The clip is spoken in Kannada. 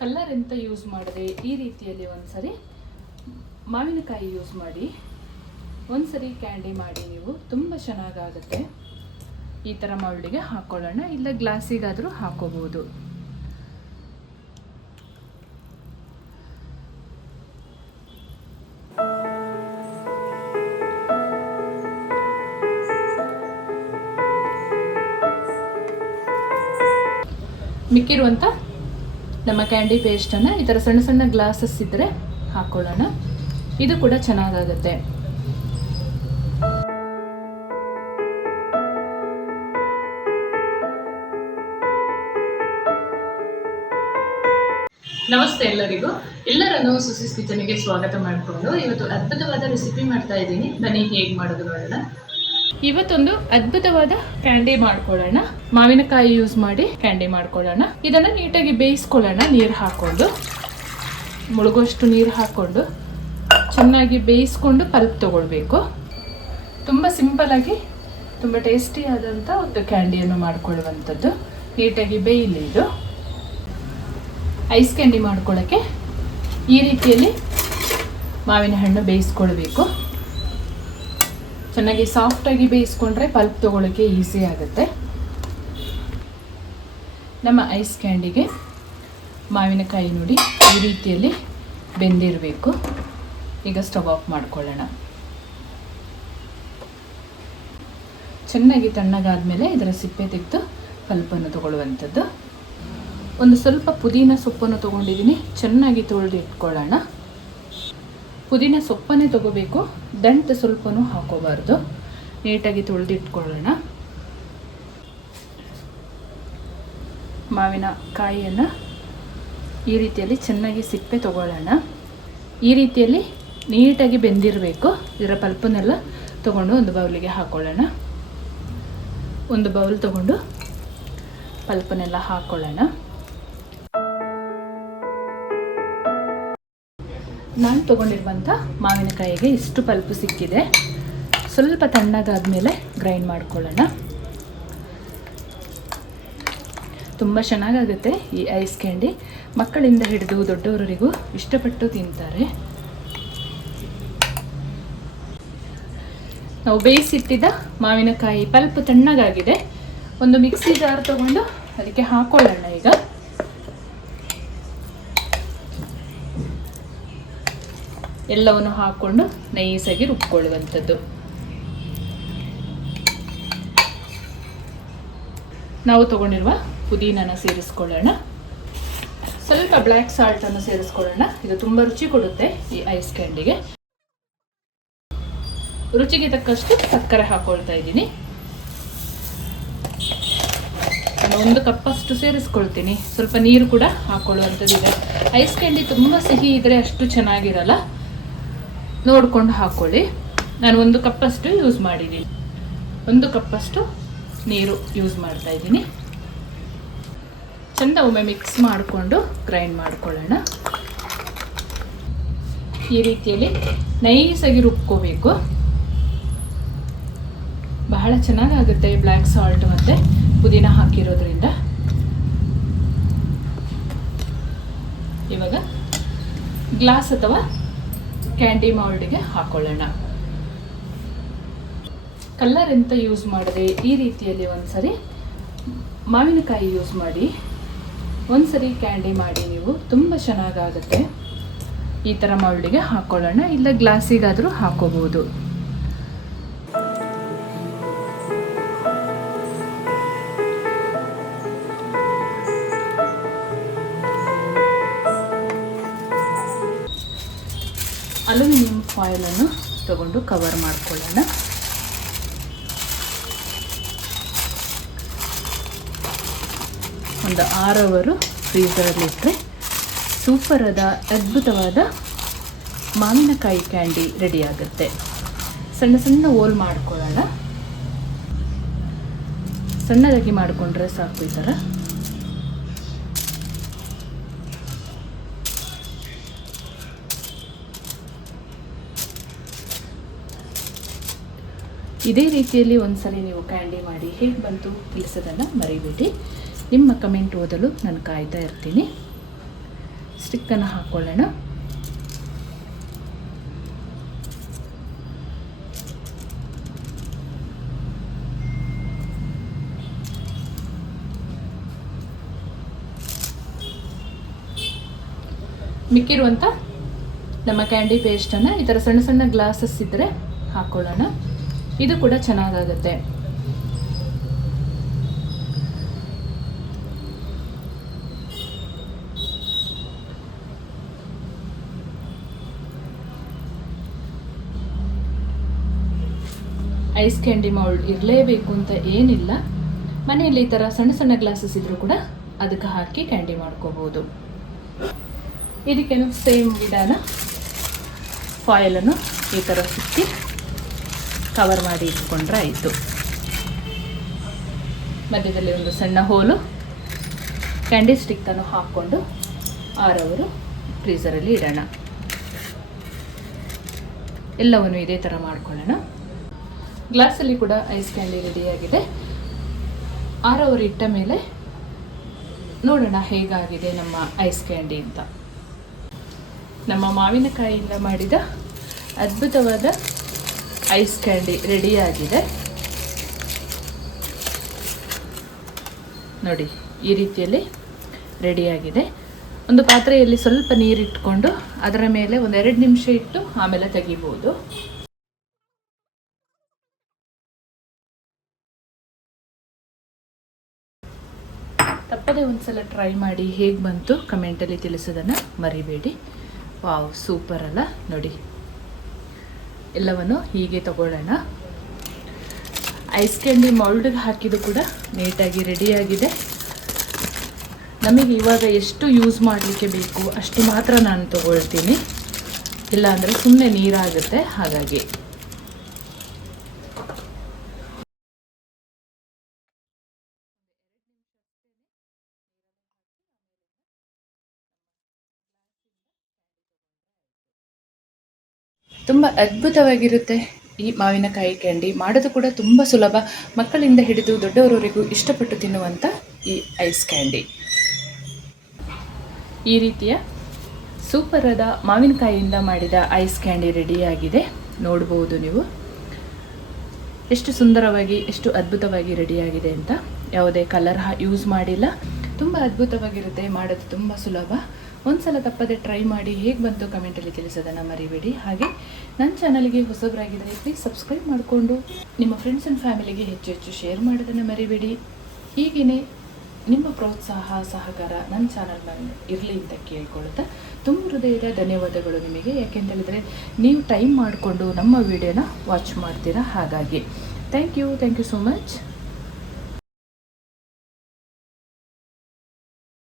ಕಲ್ಲರ್ ಎಂತ ಯೂಸ್ ಮಾಡಿದೆ, ಈ ರೀತಿಯಲ್ಲಿ ಒಂದ್ಸರಿ ಮಾವಿನಕಾಯಿ ಯೂಸ್ ಮಾಡಿ, ಒಂದ್ಸರಿ ಕ್ಯಾಂಡಿ ಮಾಡಿ ನೀವು, ತುಂಬ ಚೆನ್ನಾಗಾಗುತ್ತೆ. ಈ ಥರ ಮೌಲ್ಡಿಗೆ ಹಾಕ್ಕೊಳ್ಳೋಣ ಇಲ್ಲ ಗ್ಲಾಸಿಗಾದರೂ ಹಾಕೋಬಹುದು ಮಿಕ್ಕಿರುವಂಥ ನಮ್ಮ ಕ್ಯಾಂಡಿ ಪೇಸ್ಟನ್ನು ಈ ಥರ ಸಣ್ಣ ಸಣ್ಣ ಗ್ಲಾಸಸ್ ಇದ್ದರೆ ಹಾಕ್ಕೊಳ್ಳೋಣ ಇದು ಕೂಡ ಚೆನ್ನಾಗಾಗುತ್ತೆ. ನಮಸ್ತೆ ಎಲ್ಲರಿಗೂ. ಎಲ್ಲರನ್ನು ಸುಸಿಸ್ ಕಿಚನ್ಗೆ ಸ್ವಾಗತ ಮಾಡಿಕೊಂಡು ಇವತ್ತು ಅದ್ಭುತವಾದ ರೆಸಿಪಿ ಮಾಡ್ತಾ ಇದ್ದೀನಿ. ಬನ್ನಿ ಹೇಗೆ ಮಾಡೋದು ನೋಡೋಣ. ಇವತ್ತೊಂದು ಅದ್ಭುತವಾದ ಕ್ಯಾಂಡಿ ಮಾಡ್ಕೊಳ್ಳೋಣ. ಮಾವಿನಕಾಯಿ ಯೂಸ್ ಮಾಡಿ ಕ್ಯಾಂಡಿ ಮಾಡ್ಕೊಳ್ಳೋಣ. ಇದನ್ನ ನೀಟಾಗಿ ಬೇಯಿಸ್ಕೊಳ್ಳೋಣ, ನೀರು ಹಾಕೊಂಡು. ಮುಳುಗೋಷ್ಟು ನೀರು ಹಾಕೊಂಡು ಚೆನ್ನಾಗಿ ಬೇಯಿಸ್ಕೊಂಡು ಪಲ್ಪ್ ತಗೊಳ್ಬೇಕು. ತುಂಬ ಸಿಂಪಲಾಗಿ ತುಂಬ ಟೇಸ್ಟಿಯಾದಂಥ ಒಂದು ಕ್ಯಾಂಡಿಯನ್ನು ಮಾಡ್ಕೊಳ್ಳುವಂಥದ್ದು. ನೀಟಾಗಿ ಬೇಯಿಲಿ ಇದು. ಐಸ್ ಕ್ಯಾಂಡಿ ಮಾಡ್ಕೊಳ್ಳೋಕ್ಕೆ ಈ ರೀತಿಯಲ್ಲಿ ಮಾವಿನ ಹಣ್ಣು ಬೇಯಿಸ್ಕೊಳ್ಬೇಕು. ಚೆನ್ನಾಗಿ ಸಾಫ್ಟಾಗಿ ಬೇಯಿಸ್ಕೊಂಡ್ರೆ ಪಲ್ಪ್ ತೊಗೊಳಕ್ಕೆ ಈಸಿ ಆಗುತ್ತೆ. ನಮ್ಮ ಐಸ್ ಕ್ಯಾಂಡಿಗೆ ಮಾವಿನಕಾಯಿ ನೋಡಿ ಈ ರೀತಿಯಲ್ಲಿ ಬೆಂದಿರಬೇಕು. ಈಗ ಸ್ಟವ್ ಆಫ್ ಮಾಡ್ಕೊಳ್ಳೋಣ. ಚೆನ್ನಾಗಿ ತಣ್ಣಗಾದ್ಮೇಲೆ ಇದರ ಸಿಪ್ಪೆ ತೆಗೆದು ಪಲ್ಪನ್ನು ತಗೊಳ್ಳುವಂಥದ್ದು. ಒಂದು ಸ್ವಲ್ಪ ಪುದೀನ ಸೊಪ್ಪನ್ನು ತೊಗೊಂಡಿದ್ದೀನಿ. ಚೆನ್ನಾಗಿ ತೊಳೆದು ಇಟ್ಕೊಳ್ಳೋಣ. ಪುದೀನ ಸೊಪ್ಪನ್ನೇ ತಗೋಬೇಕು, ದಂಟು ಸ್ವಲ್ಪನೂ ಹಾಕೋಬಾರ್ದು. ನೀಟಾಗಿ ತೊಳೆದಿಟ್ಕೊಳ್ಳೋಣ. ಮಾವಿನ ಕಾಯಿಯನ್ನು ಈ ರೀತಿಯಲ್ಲಿ ಚೆನ್ನಾಗಿ ಸಿಪ್ಪೆ ತಗೊಳ್ಳೋಣ. ಈ ರೀತಿಯಲ್ಲಿ ನೀಟಾಗಿ ಬೆಂದಿರಬೇಕು. ಇದರ ಪಲ್ಪನ್ನೆಲ್ಲ ತೊಗೊಂಡು ಒಂದು ಬೌಲಿಗೆ ಹಾಕೊಳ್ಳೋಣ. ಒಂದು ಬೌಲ್ ತೊಗೊಂಡು ಪಲ್ಪನ್ನೆಲ್ಲ ಹಾಕ್ಕೊಳ್ಳೋಣ ನಾನು ತೊಗೊಂಡಿರುವಂಥ ಮಾವಿನಕಾಯಿಗೆ ಇಷ್ಟು ಪಲ್ಪು ಸಿಕ್ಕಿದೆ. ಸ್ವಲ್ಪ ತಣ್ಣಗಾದ ಮೇಲೆ ಗ್ರೈಂಡ್ ಮಾಡ್ಕೊಳ್ಳೋಣ. ತುಂಬ ಚೆನ್ನಾಗಾಗುತ್ತೆ ಈ ಐಸ್ ಕ್ಯಾಂಡಿ. ಮಕ್ಕಳಿಂದ ಹಿಡಿದು ದೊಡ್ಡವರಿಗೂ ಇಷ್ಟಪಟ್ಟು ತಿಂತಾರೆ. ನಾವು ಬೇಯಿಸಿಟ್ಟಿದ್ದ ಮಾವಿನಕಾಯಿ ಪಲ್ಪ್ ತಣ್ಣಗಾಗಿದೆ. ಒಂದು ಮಿಕ್ಸಿ ಜಾರ್ ತಗೊಂಡು ಅದಕ್ಕೆ ಹಾಕೊಳ್ಳೋಣ ಈಗ. ಎಲ್ಲವನ್ನು ಹಾಕ್ಕೊಂಡು ನೈಸಾಗಿ ರುಬ್ಕೊಳ್ಳುವಂಥದ್ದು. ನಾವು ತಗೊಂಡಿರುವ ಪುದೀನನ ಸೇರಿಸ್ಕೊಳ್ಳೋಣ. ಸ್ವಲ್ಪ ಬ್ಲ್ಯಾಕ್ ಸಾಲ್ಟನ್ನು ಸೇರಿಸ್ಕೊಳ್ಳೋಣ. ಇದು ತುಂಬ ರುಚಿ ಕೊಡುತ್ತೆ ಈ ಐಸ್ ಕ್ಯಾಂಡಿಗೆ ರುಚಿಗೆ ತಕ್ಕಷ್ಟು ಸಕ್ಕರೆ ಹಾಕೊಳ್ತಾ ಇದ್ದೀನಿ. ನಾನು ಒಂದು ಕಪ್ಪಷ್ಟು ಸೇರಿಸ್ಕೊಳ್ತೀನಿ. ಸ್ವಲ್ಪ ನೀರು ಕೂಡ ಹಾಕೊಳ್ಳುವಂಥದ್ದಿದೆ. ಐಸ್ ಕ್ಯಾಂಡಿ ತುಂಬ ಸಿಹಿ ಇದ್ರೆ ಅಷ್ಟು ಚೆನ್ನಾಗಿರಲ್ಲ. ನೋಡ್ಕೊಂಡು ಹಾಕ್ಕೊಳ್ಳಿ ನಾನು ಒಂದು ಕಪ್ಪಷ್ಟು ಯೂಸ್ ಮಾಡಿದ್ದೀನಿ. ಒಂದು ಕಪ್ಪಷ್ಟು ನೀರು ಯೂಸ್ ಮಾಡ್ತಾ ಇದ್ದೀನಿ. ಚೆಂದ ಒಮ್ಮೆ ಮಿಕ್ಸ್ ಮಾಡಿಕೊಂಡು ಗ್ರೈಂಡ್ ಮಾಡ್ಕೊಳ್ಳೋಣ. ಈ ರೀತಿಯಲ್ಲಿ ನೈಸಾಗಿ ರುಬ್ಕೋಬೇಕು. ಬಹಳ ಚೆನ್ನಾಗಾಗುತ್ತೆ ಬ್ಲ್ಯಾಕ್ ಸಾಲ್ಟ್ ಮತ್ತು ಪುದೀನ ಹಾಕಿರೋದ್ರಿಂದ. ಇವಾಗ ಗ್ಲಾಸ್ ಅಥವಾ ಕ್ಯಾಂಡಿ ಮೌಲ್ಡ್ಗೆ ಹಾಕೊಳ್ಳೋಣ. ಕಲ್ಲರ್ ಎಂತ ಯೂಸ್ ಮಾಡಿದ್ರೆ ಈ ರೀತಿಯಲ್ಲಿ ಒಂದ್ಸರಿ ಮಾವಿನಕಾಯಿ ಯೂಸ್ ಮಾಡಿ. ಒಂದ್ಸರಿ ಕ್ಯಾಂಡಿ ಮಾಡಿ ನೀವು. ತುಂಬ ಚೆನ್ನಾಗಾಗುತ್ತೆ. ಈ ಥರ ಮೌಲ್ಡಿಗೆ ಹಾಕೊಳ್ಳೋಣ. ಇಲ್ಲ ಗ್ಲಾಸಿಗಾದರೂ ಹಾಕೋಬಹುದು ಫಾಯಿಲನ್ನು ತಗೊಂಡು ಕವರ್ ಮಾಡ್ಕೊಳ್ಳೋಣ. ಒಂದು ಆರು ಅವರು ಫ್ರೀಸರಲ್ಲಿಟ್ಟರೆ ಸೂಪರಾದ ಅದ್ಭುತವಾದ ಮಾವಿನಕಾಯಿ ಕ್ಯಾಂಡಿ ರೆಡಿ ಆಗುತ್ತೆ. ಸಣ್ಣ ಸಣ್ಣ ಓಲ್ ಮಾಡ್ಕೊಳ್ಳೋಣ. ಸಣ್ಣದಾಗಿ ಮಾಡಿಕೊಂಡ್ರೆ ಸಾಕು ಈ ಥರ. ಇದೇ ರೀತಿಯಲ್ಲಿ ಒಂದ್ಸಲಿ ನೀವು ಕ್ಯಾಂಡಿ ಮಾಡಿ ಹೇಗೆ ಬಂತು ತಿಳಿಸೋದನ್ನು ಮರಿಬೇಡಿ. ನಿಮ್ಮ ಕಮೆಂಟ್ ಓದಲು ನಾನು ಕಾಯ್ತಾ ಇರ್ತೀನಿ. ಸ್ಟಿಕ್ಕನ್ನು ಹಾಕ್ಕೊಳ್ಳೋಣ ಮಿಕ್ಕಿರುವಂಥ ನಮ್ಮ ಕ್ಯಾಂಡಿ ಪೇಸ್ಟನ್ನು ಈ ಥರ ಸಣ್ಣ ಸಣ್ಣ ಗ್ಲಾಸಸ್ ಇದ್ದರೆ ಹಾಕ್ಕೊಳ್ಳೋಣ ಇದು ಕೂಡ ಚೆನ್ನಾಗಾಗುತ್ತೆ. ಐಸ್ ಕ್ಯಾಂಡಿ ಮೌಲ್ಡ್ ಇರಲೇಬೇಕು ಅಂತ ಏನಿಲ್ಲ. ಮನೆಯಲ್ಲಿ ಈ ಥರ ಸಣ್ಣ ಸಣ್ಣ ಗ್ಲಾಸಸ್ ಇದ್ದರೂ ಕೂಡ ಅದಕ್ಕೆ ಹಾಕಿ ಕ್ಯಾಂಡಿ ಮಾಡ್ಕೋಬೋದು. ಇದಕ್ಕೇನು ಸೇಮ್ ವಿಧಾನ? ಫಾಯಲನ್ನು ಈ ಥರ ಸುತ್ತಿ ಕವರ್ ಮಾಡಿ ಇಟ್ಕೊಂಡ್ರೆ ಆಯಿತು. ಮಧ್ಯದಲ್ಲಿ ಒಂದು ಸಣ್ಣ ಹೋಲು ಕ್ಯಾಂಡಿ ಸ್ಟಿಕ್ಕನ್ನು ಹಾಕ್ಕೊಂಡು ಆರವರು ಫ್ರೀಸರಲ್ಲಿ ಇಡೋಣ. ಎಲ್ಲವನ್ನು ಇದೇ ಥರ ಮಾಡ್ಕೊಳ್ಳೋಣ. ಗ್ಲಾಸಲ್ಲಿ ಕೂಡ ಐಸ್ ಕ್ಯಾಂಡಿ ರೆಡಿಯಾಗಿದೆ ಆರವರು ಇಟ್ಟ ಮೇಲೆ ನೋಡೋಣ ಹೇಗಾಗಿದೆ ನಮ್ಮ ಐಸ್ ಕ್ಯಾಂಡಿ ಅಂತ. ನಮ್ಮ ಮಾವಿನಕಾಯಿಯಿಂದ ಮಾಡಿದ ಅದ್ಭುತವಾದ ಐಸ್ ಕ್ಯಾಂಡಿ ರೆಡಿಯಾಗಿದೆ. ನೋಡಿ, ಈ ರೀತಿಯಲ್ಲಿ ರೆಡಿಯಾಗಿದೆ. ಒಂದು ಪಾತ್ರೆಯಲ್ಲಿ ಸ್ವಲ್ಪ ನೀರಿಟ್ಕೊಂಡು ಅದರ ಮೇಲೆ ಒಂದು ಎರಡು ನಿಮಿಷ ಇಟ್ಟು ಆಮೇಲೆ ತೆಗಿಬೋದು. ತಪ್ಪದೇ ಒಂದ್ಸಲ ಟ್ರೈ ಮಾಡಿ ಹೇಗೆ ಬಂತು ಕಮೆಂಟಲ್ಲಿ ತಿಳಿಸೋದನ್ನು ಮರಿಬೇಡಿ. ವಾವ್, ಸೂಪರ್ ಅಲ್ಲ. ನೋಡಿ ಎಲ್ಲವನ್ನು ಹೀಗೆ ತಗೊಳ್ಳೋಣ. ಐಸ್ ಕ್ಯಾಂಡಿ ಮೌಲ್ಡ್ಗೆ ಹಾಕಿದ್ದು ಕೂಡ ನೀಟಾಗಿ ರೆಡಿಯಾಗಿದೆ ನಮಗೆ ಇವಾಗ ಎಷ್ಟು ಯೂಸ್ ಮಾಡಲಿಕ್ಕೆ ಬೇಕು ಅಷ್ಟು ಮಾತ್ರ ನಾನು ತಗೊಳ್ತೀನಿ. ಇಲ್ಲಾಂದರೆ ಸುಮ್ಮನೆ ನೀರಾಗುತ್ತೆ. ಹಾಗಾಗಿ ತುಂಬ ಅದ್ಭುತವಾಗಿರುತ್ತೆ ಈ ಮಾವಿನಕಾಯಿ ಕ್ಯಾಂಡಿ ಮಾಡೋದು ಕೂಡ ತುಂಬ ಸುಲಭ. ಮಕ್ಕಳಿಂದ ಹಿಡಿದು ದೊಡ್ಡವರವರೆಗೂ ಇಷ್ಟಪಟ್ಟು ತಿನ್ನುವಂಥ ಈ ಐಸ್ ಕ್ಯಾಂಡಿ ಈ ರೀತಿಯ ಸೂಪರಾದ ಮಾವಿನಕಾಯಿಯಿಂದ ಮಾಡಿದ ಐಸ್ ಕ್ಯಾಂಡಿ ರೆಡಿಯಾಗಿದೆ ನೋಡ್ಬೋದು ನೀವು. ಎಷ್ಟು ಸುಂದರವಾಗಿ, ಎಷ್ಟು ಅದ್ಭುತವಾಗಿ ರೆಡಿಯಾಗಿದೆ ಅಂತ. ಯಾವುದೇ ಕಲರ್ ಯೂಸ್ ಮಾಡಿಲ್ಲ. ತುಂಬ ಅದ್ಭುತವಾಗಿರುತ್ತೆ ಮಾಡೋದು ತುಂಬ ಸುಲಭ. ಒಂದ್ಸಲ ತಪ್ಪದೆ ಟ್ರೈ ಮಾಡಿ ಹೇಗೆ ಬಂತು ಕಮೆಂಟಲ್ಲಿ ತಿಳಿಸೋದನ್ನು ಮರಿಬೇಡಿ. ಹಾಗೆ ನನ್ನ ಚಾನಲ್ಗೆ ಹೊಸಬರಾಗಿದ್ದರೆ ಪ್ಲೀಸ್ ಸಬ್ಸ್ಕ್ರೈಬ್ ಮಾಡಿಕೊಂಡು ನಿಮ್ಮ ಫ್ರೆಂಡ್ಸ್ ಆ್ಯಂಡ್ ಫ್ಯಾಮಿಲಿಗೆ ಹೆಚ್ಚು ಹೆಚ್ಚು ಶೇರ್ ಮಾಡೋದನ್ನು ಮರಿಬೇಡಿ. ಹೀಗೆಯೇ ನಿಮ್ಮ ಪ್ರೋತ್ಸಾಹ, ಸಹಕಾರ ನನ್ನ ಚಾನಲ್ ಮೇಲೆ ಇರಲಿ ಅಂತ ಕೇಳ್ಕೊಳ್ತಾ ತುಂಬ ಹೃದಯದ ಧನ್ಯವಾದಗಳು ನಿಮಗೆ. ಯಾಕೆಂತ ಹೇಳಿದರೆ ನೀವು ಟೈಮ್ ಮಾಡಿಕೊಂಡು ನಮ್ಮ ವಿಡಿಯೋನ ವಾಚ್ ಮಾಡ್ತೀರಾ ಹಾಗಾಗಿ. Thank you thank you so much